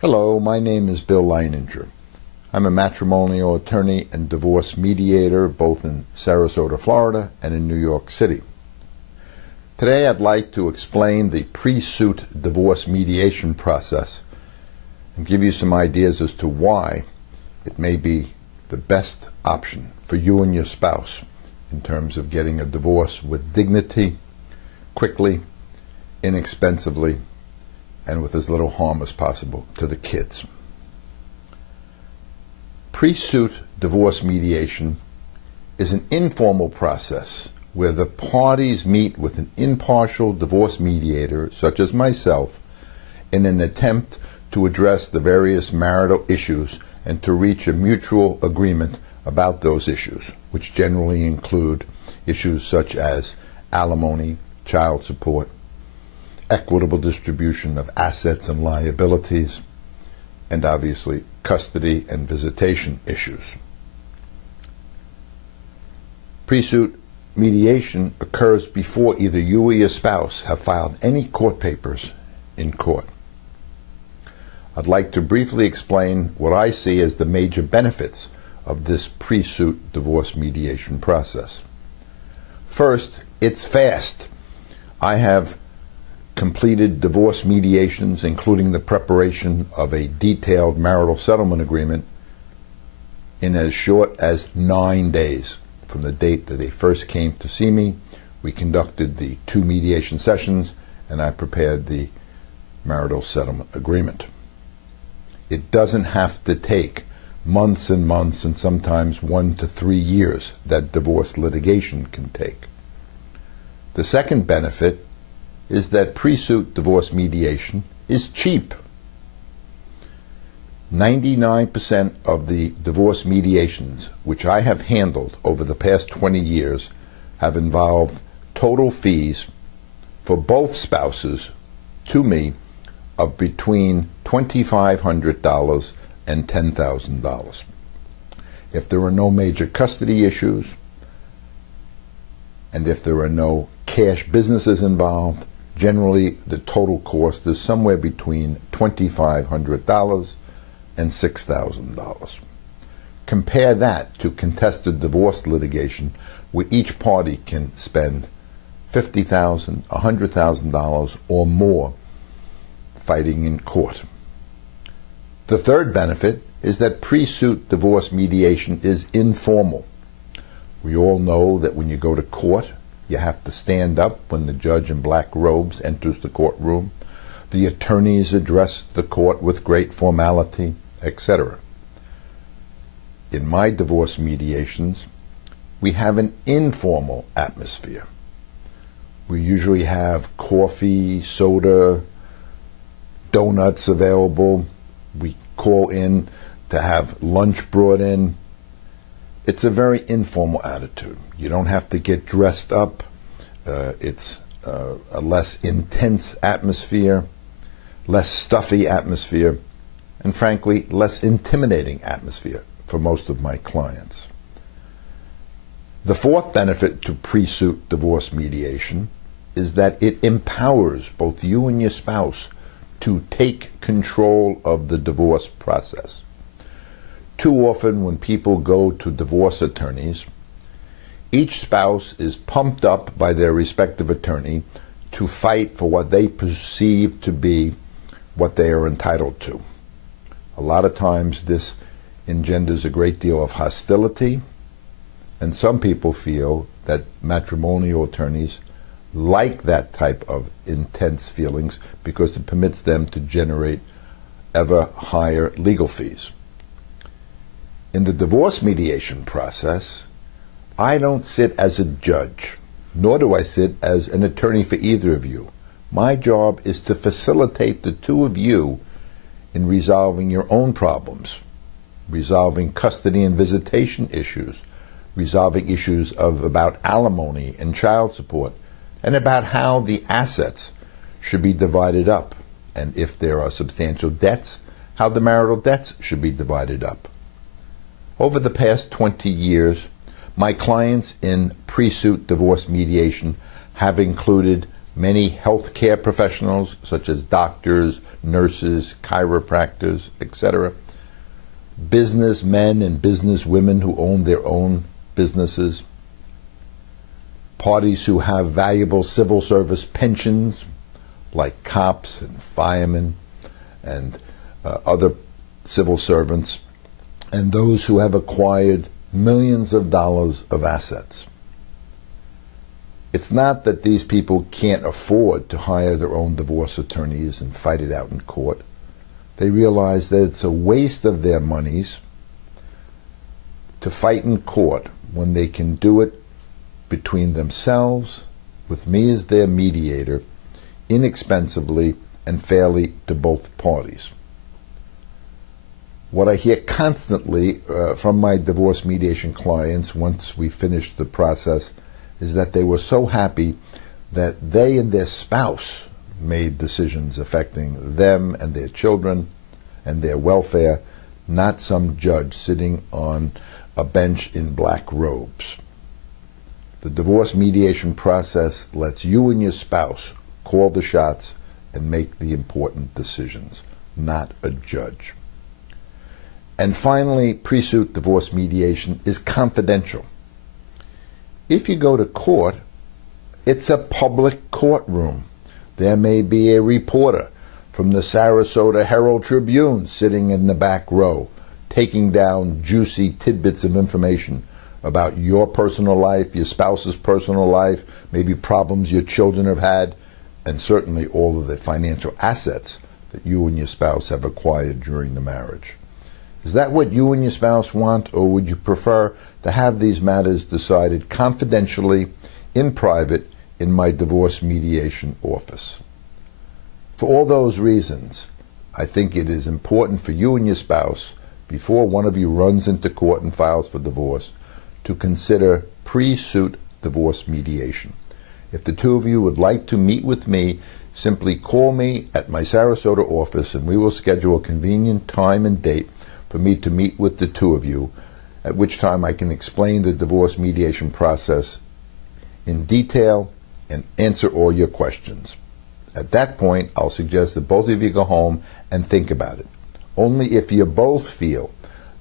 Hello, my name is Bill Leininger. I'm a matrimonial attorney and divorce mediator both in Sarasota, Florida and in New York City. Today I'd like to explain the pre-suit divorce mediation process and give you some ideas as to why it may be the best option for you and your spouse in terms of getting a divorce with dignity, quickly, inexpensively, and with as little harm as possible to the kids. Pre-suit divorce mediation is an informal process where the parties meet with an impartial divorce mediator, such as myself, in an attempt to address the various marital issues and to reach a mutual agreement about those issues, which generally include issues such as alimony, child support, equitable distribution of assets and liabilities, and obviously custody and visitation issues. Pre-suit mediation occurs before either you or your spouse have filed any court papers in court. I'd like to briefly explain what I see as the major benefits of this pre-suit divorce mediation process. First, it's fast. I have completed divorce mediations, including the preparation of a detailed marital settlement agreement, in as short as 9 days. From the date that they first came to see me, we conducted the 2 mediation sessions, and I prepared the marital settlement agreement. It doesn't have to take months and months and sometimes 1 to 3 years that divorce litigation can take. The second benefit is that pre-suit divorce mediation is cheap. 99% of the divorce mediations which I have handled over the past 20 years have involved total fees for both spouses to me of between $2,500 and $10,000. If there are no major custody issues, and if there are no cash businesses involved, generally the total cost is somewhere between $2,500 and $6,000. Compare that to contested divorce litigation, where each party can spend $50,000, $100,000 or more fighting in court. The third benefit is that pre-suit divorce mediation is informal. We all know that when you go to court, you have to stand up when the judge in black robes enters the courtroom. The attorneys address the court with great formality, etc. In my divorce mediations, we have an informal atmosphere. We usually have coffee, soda, donuts available. We call in to have lunch brought in. It's a very informal attitude. You don't have to get dressed up. It's a less intense atmosphere, less stuffy atmosphere, and frankly, less intimidating atmosphere for most of my clients. The fourth benefit to pre-suit divorce mediation is that it empowers both you and your spouse to take control of the divorce process. Too often when people go to divorce attorneys, each spouse is pumped up by their respective attorney to fight for what they perceive to be what they are entitled to. A lot of times this engenders a great deal of hostility, and some people feel that matrimonial attorneys like that type of intense feelings because it permits them to generate ever higher legal fees. In the divorce mediation process, I don't sit as a judge, nor do I sit as an attorney for either of you. My job is to facilitate the two of you in resolving your own problems, resolving custody and visitation issues, resolving issues about alimony and child support, and about how the assets should be divided up, and if there are substantial debts, how the marital debts should be divided up. Over the past 20 years, my clients in pre-suit divorce mediation have included Many healthcare professionals, such as doctors, nurses, chiropractors, etc., businessmen and businesswomen who own their own businesses, parties who have valuable civil service pensions, like cops and firemen and other civil servants, and those who have acquired millions of dollars of assets. It's not that these people can't afford to hire their own divorce attorneys and fight it out in court. They realize that it's a waste of their monies to fight in court when they can do it between themselves, with me as their mediator, inexpensively and fairly to both parties. What I hear constantly from my divorce mediation clients once we finish the process is that they were so happy that they and their spouse made decisions affecting them and their children and their welfare, not some judge sitting on a bench in black robes. The divorce mediation process lets you and your spouse call the shots and make the important decisions, not a judge. And finally, pre-suit divorce mediation is confidential. If you go to court, it's a public courtroom. There may be a reporter from the Sarasota Herald Tribune sitting in the back row, taking down juicy tidbits of information about your personal life, your spouse's personal life, maybe problems your children have had, and certainly all of the financial assets that you and your spouse have acquired during the marriage. Is that what you and your spouse want, or would you prefer to have these matters decided confidentially, in private, in my divorce mediation office? For all those reasons, I think it is important for you and your spouse, before one of you runs into court and files for divorce, to consider pre-suit divorce mediation. If the two of you would like to meet with me, simply call me at my Sarasota office and we will schedule a convenient time and date for me to meet with the two of you, at which time I can explain the divorce mediation process in detail and answer all your questions. At that point, I'll suggest that both of you go home and think about it. Only if you both feel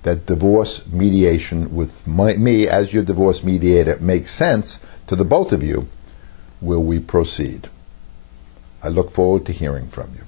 that divorce mediation with me as your divorce mediator makes sense to the both of you will we proceed. I look forward to hearing from you.